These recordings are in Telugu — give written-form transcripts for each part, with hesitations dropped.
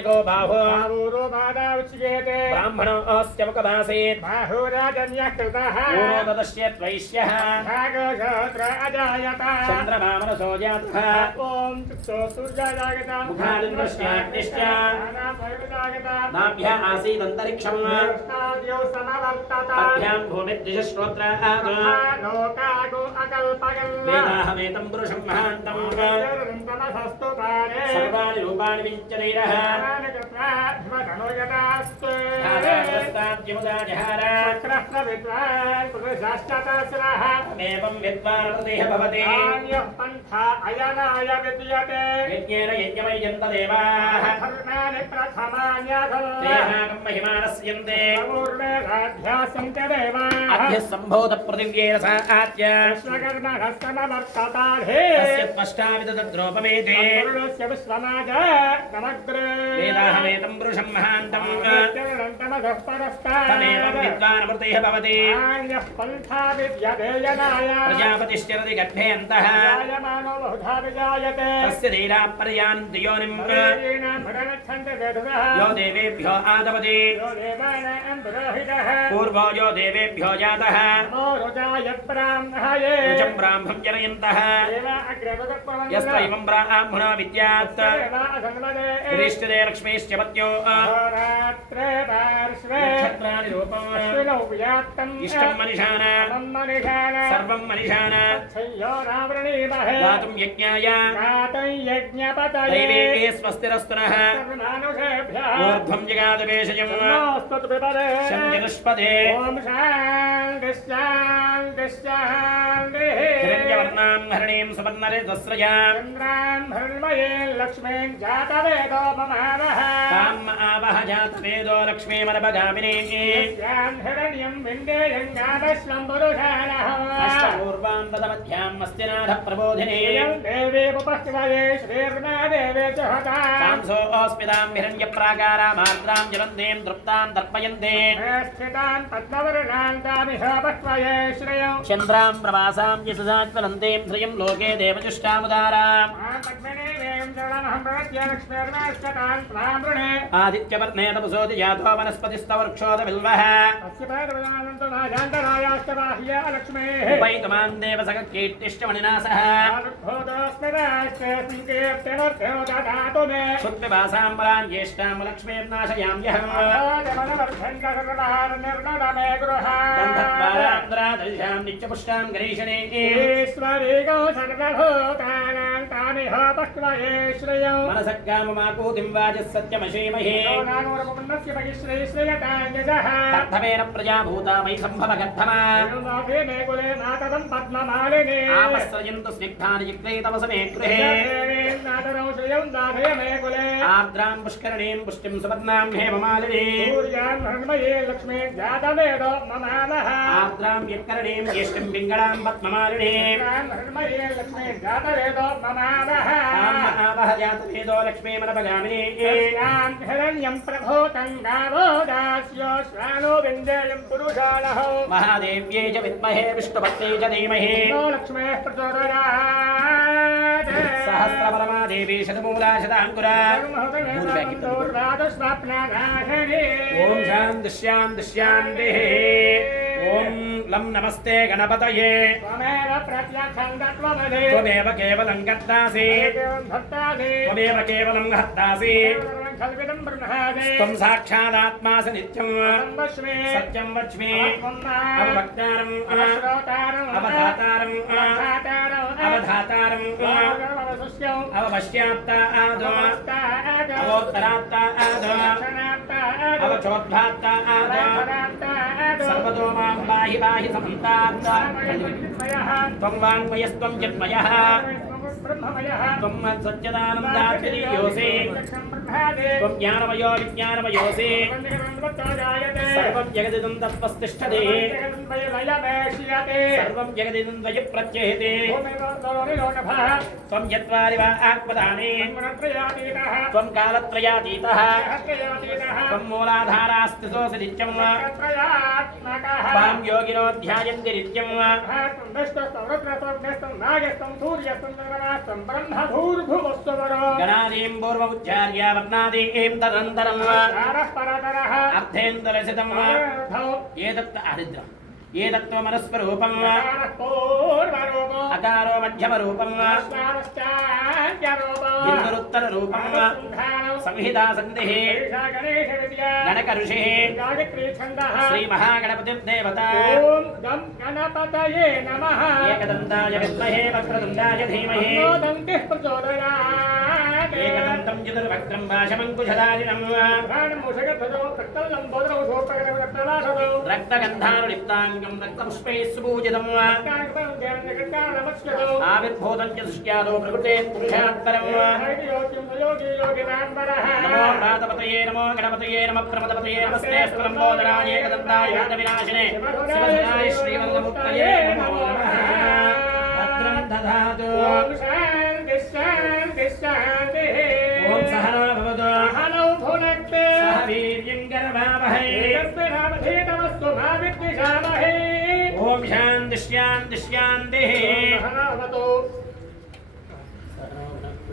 को बाहो बाहुरो बाधा उच्यते ब्राह्मणो अस्य मुखमासीत् बाहुराजन्यः कृतः पूर्वो ददश्येत् वैश्यः भागोषोत्र अजायत चन्द्रमा मनसो जातः ॐ चक्षो सूर्याजागत मुखादिन्द्रश्चाग्निश्च नाभ्य आसीदन्तरिक्षम् आद्यो समवर्तत पद्भ्यां भूमिर्दिशश्रोत्राः लोकागो अकल्पगल् वेदाहमेतं पुरुषं महान्तम् तमसस्तु पारे सर्वाणि रूपाणि विचित्यदैरः एवं विद्वान् भवति पन्था अयनाय विद्यते यज्ञेन यज्ञमय्यन्त देवाः देहाकं महिमानस्यन्ते अभ्यः सम्भूतपृथिव्येन सा आद्य तस्य त्वष्टाविदद्रोपमेते वेदाहमेतं पुरुषं महान्तम् तमेवं विद्वानमृतैः भवति प्रजापतिश्चरति गर्भे अन्तः तस्य धीरापर्यान्तियोनिम् यो देवेभ्यो आदवति पूर्वो यो देवेभ्यो जातः रुचं ब्राह्मं जनयन्तः यस्त्व इमं ब्राह्मणो विद्यात् ह्रीष्टदे लक्ष्मीश्च पत्न्यो नक्षत्राणि रूपम् इष्टं मनिषाण सर्वं मनिषाण दातुं यज्ञाय दैवे स्वस्तिरस्तु नः ऊर्ध्वं जगादपेशयम् शञ्जनुष्पदे हिरण्यवर्णां हरिणीं सुवर्णरजस्रजां लक्ष्मीं जातवेदो ममावः ताम् आवह जातवेदो लक्ष्मीमनपगामिनी हिरण्यं विन्देयं गादश्वं पुरुषाणः अष्टपूर्वां पदमध्यां मस्तिनाथः प्रबोधिनी देवी उपस्थितये श्रीर्ना देवे च हता सांसोऽस्मितां हिरण्यप्राकारामार्द्रां ज्वलन्तीं तृप्तां तर्पयन्ते स्थितान् पद्मवर्णान् तामिह पक्वये श्रियं चन्द्रां प्रवासां यशसा ज्वलन्तीं श्रियं लोके देवजुष्टामुदाराम् आदित्यवर्णे तपसोति जातो वनस्पतिस्तवृक्षोदबिल्वः उपैतमान् देवसखकीर्तिष्टमणिना सह क्षुद्विभासाम्बरान् ज्येष्ठां लक्ष्मीर्नाशयाम्यहम् गन्धद्वारान्द्रादर्शां नित्यपुष्टां गरीषणे मनसग्गाममाकूतिं वाचः सत्यमशीमहे गर्धमेन प्रजाभूता मयि सम्भवगर्धमा आपस्रजन्तु स्निग्धानि जिग्धे तव समे गृहे आर्द्रां पुष्करणीं पुष्टिं सुवर्णां हेममालिनीं आर्द्रां यत्करणीं ज्येष्ठिं पिङ्गळां पद्ममालिनीं आवह जातवेदो लक्ष्मीमनपगामिनी हिरण्यं प्रभूतं गावो दास्यो श्वानो विन्देयं पुरुषाणः महादेव्यै च विद्महे विष्णुपत्न्यै च धीमहि लक्ष्मीः प्रचोदयात् सहस्रपरमा देवी शतमूला शताङ्कुरा ॐ शान्तिः ॐ लं नमस्ते गणपतये त्वमेव केवलं कर्तासि त्वमेव केवलं हर्तासि त्वं साक्षादात्मासि नित्यं सत्यं वच्मि अवभक्तारम् अवधातारम् अवधातारम् अवपश्यात्ता आदो अवोत्तरात्ता आदो अवचोद्धात्ता आदो सर्वतो मां पाहि पाहि समन्तात् त्वं वाङ्मयस्त्वं चिन्मयः त्वं सच्चिदानन्दाख्यलीयोऽसि त्वं ज्ञानमयो विज्ञानमयोऽसि सर्वं जगदिदं तत्त्वस्तिष्ठति सर्वं जगदिदं त्वयि प्रत्येते त्वं चत्वारि वा आत्मदानि त्वं कालत्रयातीतः त्वं मूलाधारास्तिसोऽसि नित्यं त्वां योगिनो ध्यायन्ति नित्यं गणादीं पूर्वमुच्चार्य వర్ణాదీం తదంతరం సారః పరతరః అర్థేంద్రసితం అర్థౌ ఏదత్త హరిద్రం ఏదత్వమనస్వరూపం పూర్వరూపో అకారో మధ్యమరూపం స్నానశ్చాంత్యరూపో బిందురుత్తరరూపం సంహితా సంధిః గణేశ విద్యా గణక ఋషిః గాయత్రీ ఛందః శ్రీ మహాగణపతిర్దేవత ఓం గం గణపతయే నమః ఏకదంతాయ విద్మహే వక్రతుండాయ ధీమహి దంతిః ప్రచోదయాత్ ఏకదంతం చతుర్వక్త్రం భాషమంకుశధారిణం ప్రాణముషగధ్వజో రక్తలంబోదరో సోపగణవక్తలాసదో రక్తగంధానులిప్తాంగం రక్తపుష్పైః సుపూజితం ఆవిర్భూతం చ దృశ్యాదో ప్రకృతే పురుషాత్తరం నమో ప్రాతపతయే నమో గణపతయే నమః ప్రమదపతయే నమస్తే స్థలంబోదరాయ ఏకదంతాయ భూతవినాశినే శివసుతాయ శ్రీవరదముక్తయే నమో నమః భద్రం దధాతు ఓం శాంతి శాంతి శాంతి ఓం సహనా భవతు హలో భునక్తే సహ వీర్యం కరవావహై తమస్తు మా విద్విషామహే ఓం శాంతి శాంతి శాంతి సహనావతు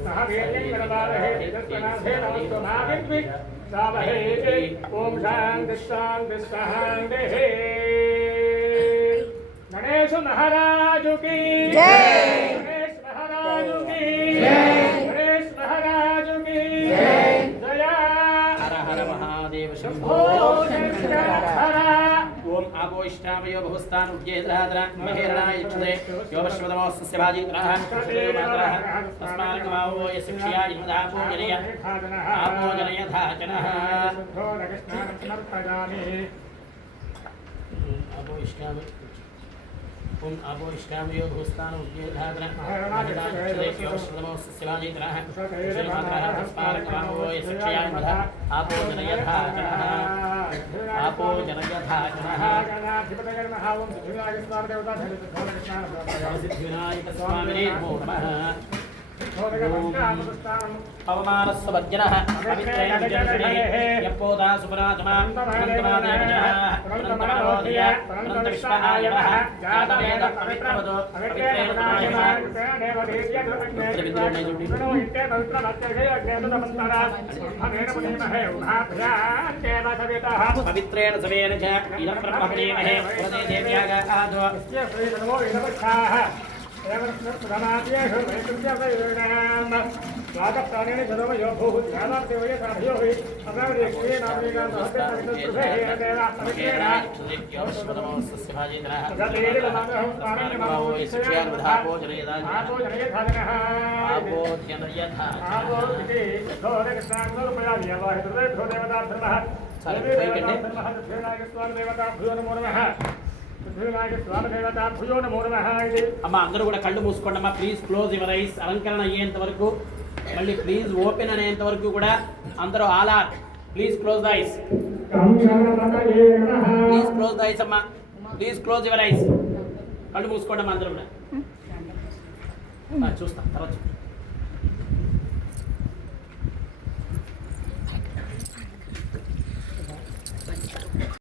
సహ వీర్యం కరవావహై తమస్తు మా విద్విషామహే ఓం శాంతి శాంతి శాంతి గణేశ మహారాజు की जय गणेश महाराज की जय गणेश महाराज की जय जया హర హర మహాదేవ శంభో शंभो शंकर हर ఓం ఆపో ఇష్టామయో బహుస్థాన్ ఉజ్జేద్రాద్ర మహేరణాయ యక్షదే యోగశ్వతమోస్య భాజీత్రః మాత్రః తస్మానకమావో యశిక్షయా ఇమదాపో జనయ ఆపో జనయ ధాచనః ఆపో ఇష్టామి ఓం ఆపో ఇష్టామయో బహుస్థాన్ ఉజ్జేద్రాద్ర మహేరణాయ యక్షదే యోగశ్వతమోస్య భాజీత్రః మాత్రః తస్మానకమావో యశిక్షయా ఇమదా ఆపో జనయ ధాచనః ఆపో జనయ ధాచనః సిద్ధివినాయక స్వామినే నమో నమః పవమానస్వజ్జనః పవిత్రేణ జనశ్రీ యపోదా సుపరాతమా అనంతమాదేవజః అనంతమనోదయ అనంత విశ్వఆయవః జాతవేద పవిత్రవదో పవిత్రేణ పవిత్రేణ సవేన చ ఇదం బ్రహ్మణేమహే పురదే దేవ్యాగ ఆదో प्राणेन जलमयो भूः ध्यानादेवय साभयो हि अग्रवदेक्षे అమ్మా అందరూ కూడా కళ్ళు మూసుకోండి అమ్మా ప్లీజ్ క్లోజ్ యువర్ ఐస్ అలంకరణ అయ్యేంత వరకు మళ్ళీ ప్లీజ్ ఓపెన్ అనేంత వరకు కూడా అందరూ all are please close the eyes please close the eyes అమ్మా ప్లీజ్ క్లోజ్ యువర్ ఐస్ కళ్ళు మూసుకోండి అమ్మా అందరూ కూడా చూస్తాం తర్వాత